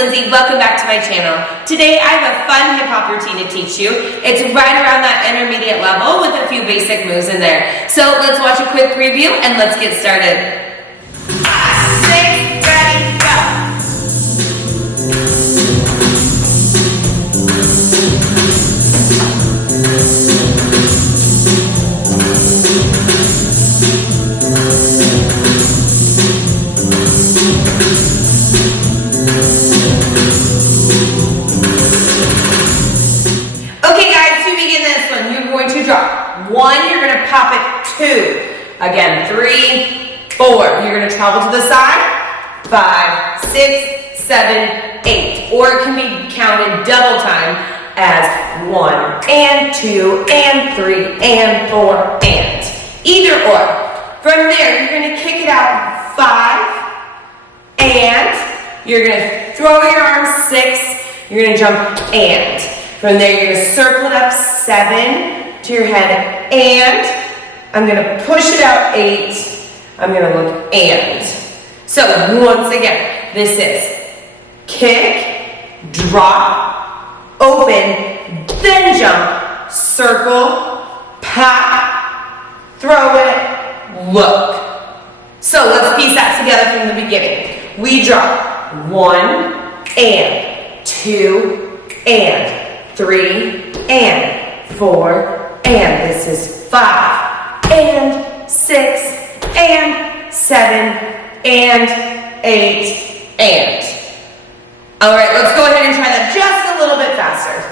Lindsay. Welcome back to my channel. Today I have a fun hip hop routine to teach you. It's right around that intermediate level with a few basic moves in there. So let's watch a quick preview and let's get started. 5, 6, ready, go. Okay guys, to begin this one, you're going to drop 1, you're going to pop it 2, again 3, 4, you're going to travel to the side, 5, 6, 7, 8, or it can be counted double time as 1 and 2 and 3 and 4 and either or. From there, you're going to kick it out 5 and you're going to throw your arms 6, you're going to jump and. From there, you're going to circle it up 7 to your head, and I'm going to push it out 8. I'm going to look and. So once again, this is kick, drop, open, then jump, circle, pop, throw it, look. So let's piece that together from the beginning. We drop 1 and 2 and 3 and 4 and this is 5 and 6 and 7 and 8 and. All right, let's go ahead and try that just a little bit faster.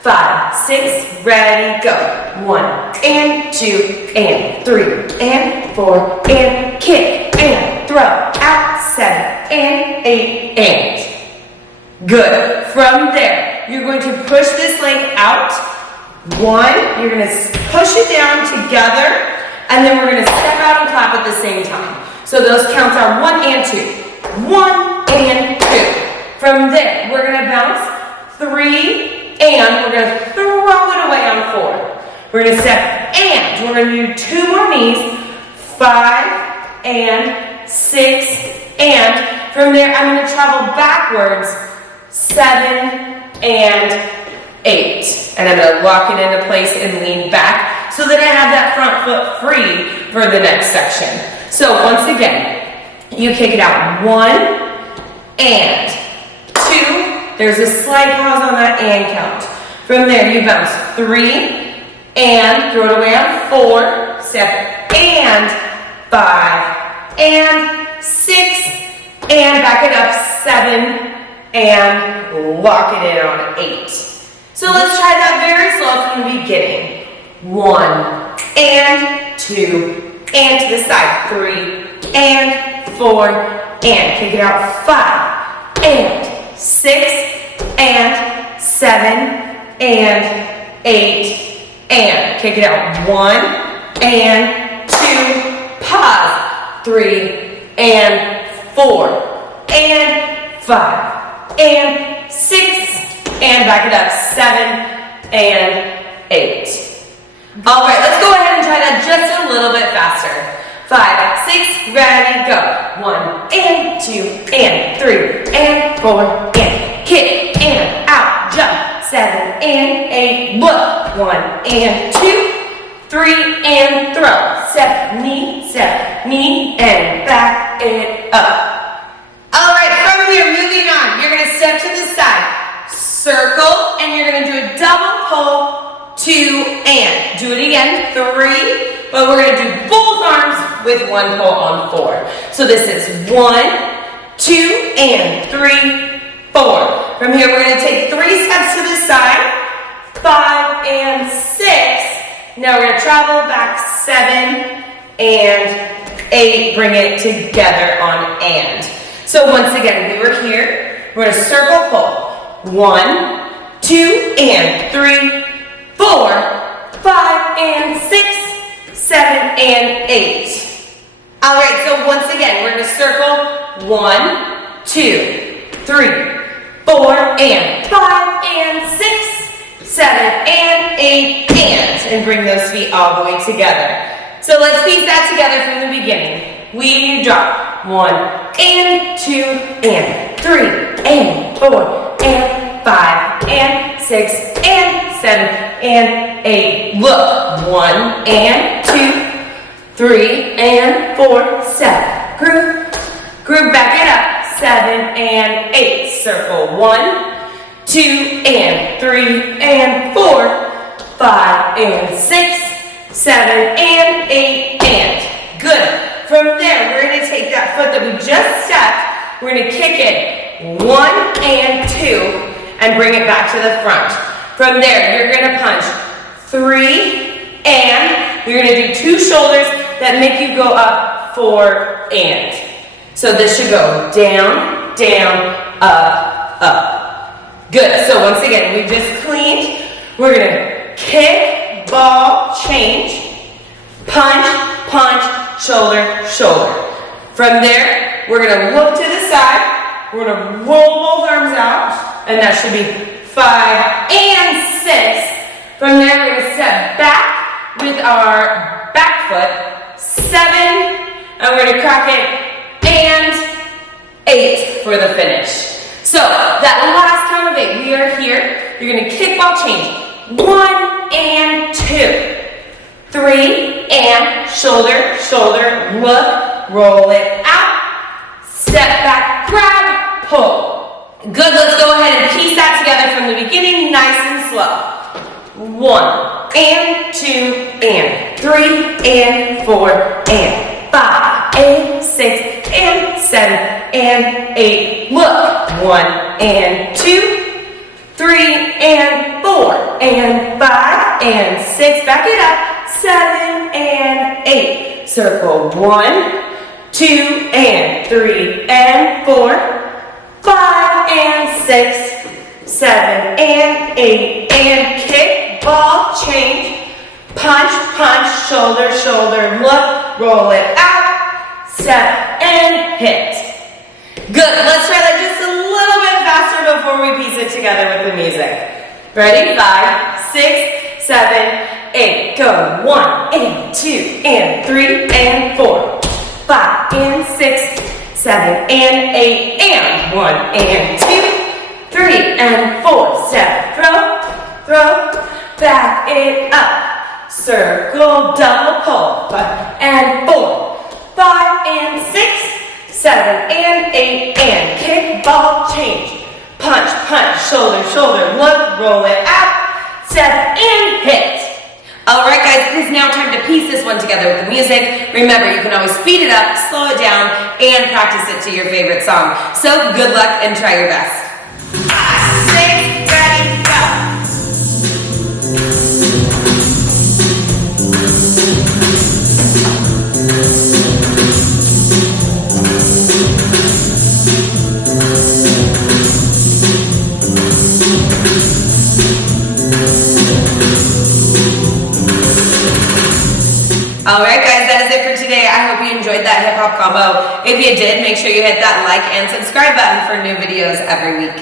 5, 6, ready, go. 1 and 2 and 3 and 4 and kick and throw out 7 and 8 and. Good. From there, you're going to push this leg out. 1, you're going to push it down together, and then we're going to step out and clap at the same time. So those counts are 1 and 2. 1 and 2. From there, we're going to bounce 3, and we're going to throw it away on 4. We're going to step and. We're going to do 2 more knees. 5 and 6 and. From there, I'm going to travel backwards. 7 and 8. And I'm going to lock it into place and lean back so that I have that front foot free for the next section. So once again, you kick it out 1 and 2. There's a slight pause on that and count. From there, you bounce 3 and throw it away on 4, step and 5 and 6 and back it up 7 and lock it in on 8. So let's try that very slow from the beginning. 1 and 2 and to the side. 3 and 4 and kick it out 5 and 6 and 7 and 8 and kick it out 1 and 2, pause, 3 and 4 and 5 and 6 and back it up 7 and 8. All right, let's go ahead and try that just a little bit faster. 5, 6, ready, go. 1 and 2 and 3 and 4 and kick and out, jump. 7 and 8, look. 1 and 2, 3 and throw. Step, knee, and back it up. All right, from here, moving on. You're going to step to the side, circle, and you're going to do a double pull, 2 and. Do it again, 3, but we're going to do both arms with 1 pull on 4. So this is 1, 2, and 3, 4. From here, we're going to take 3 steps to the side, 5 and 6. Now we're going to travel back 7 and 8. Bring it together on and. So once again, we were here. We're going to circle pull. 1, 2, and 3, 4, 5, and 6, 7, and 8. All right, so once again, we're going to circle 1, 2, 3, 4, and 5, and 6, 7, and 8, and bring those feet all the way together. So let's piece that together from the beginning. We drop 1 and 2 and 3 and 4 and 5 and 6 and 7 and 8. Look, 1 and 2, 3 and 4, step, groove, back it up, 7 and 8, circle, 1, 2 and 3 and 4, 5 and 6, 7 and 8 and, good. From there, we're gonna take that foot that we just stepped, we're gonna kick it 1 and 2 and bring it back to the front. From there, you're gonna punch 3 and, you're gonna do 2 shoulders that make you go up 4 and. So this should go down, down, up. Good, so once again, we just cleaned. We're gonna kick, ball, change, punch, punch, shoulder, shoulder. From there, we're gonna look to the side. We're gonna roll both arms out, and that should be 5 and 6. From there, we're gonna step back with our back foot, 7, and we're gonna crack it, and 8 for the finish. So that last count of 8, we are here. You're gonna kick, ball, change. 1 and 2, 3 and shoulder, shoulder, look, roll it out, step back, grab, pull. Good, let's go ahead and piece that together from the beginning, nice and slow. 1 and 2 and 3 and 4 and 5 and 6 and 7 and 8. Look, 1 and 2, 3 and 4 and 5 and 6. Back it up, 7 and 8. Circle 1, 2 and 3 and 4, 5 and 6, 7 and 8 and kick, ball, change, punch, punch, shoulder, shoulder, look, roll it out, step and hit. Good, let's try that just a little bit faster before we piece it together with the music. Ready? 5, 6, 7, 8. Go. 1 and 2 and 3 and 4, 5 and 6, 7 and 8 and 1 and 2, 3 and 4. Step, throw, back it up. Circle, double pull. 5 and 4, 5 and 6, 7 and 8 and kick, ball, change. Punch, punch, shoulder, shoulder, look, roll it out, step and hit. Alright guys, it is now time to piece this one together with the music. Remember, you can always speed it up, slow it down, and practice it to your favorite song. So good luck and try your best. 5, 6, ready, go. Alright guys, that is it for today. I hope you enjoyed that hip hop combo. If you did, make sure you hit that like and subscribe button for new videos every week.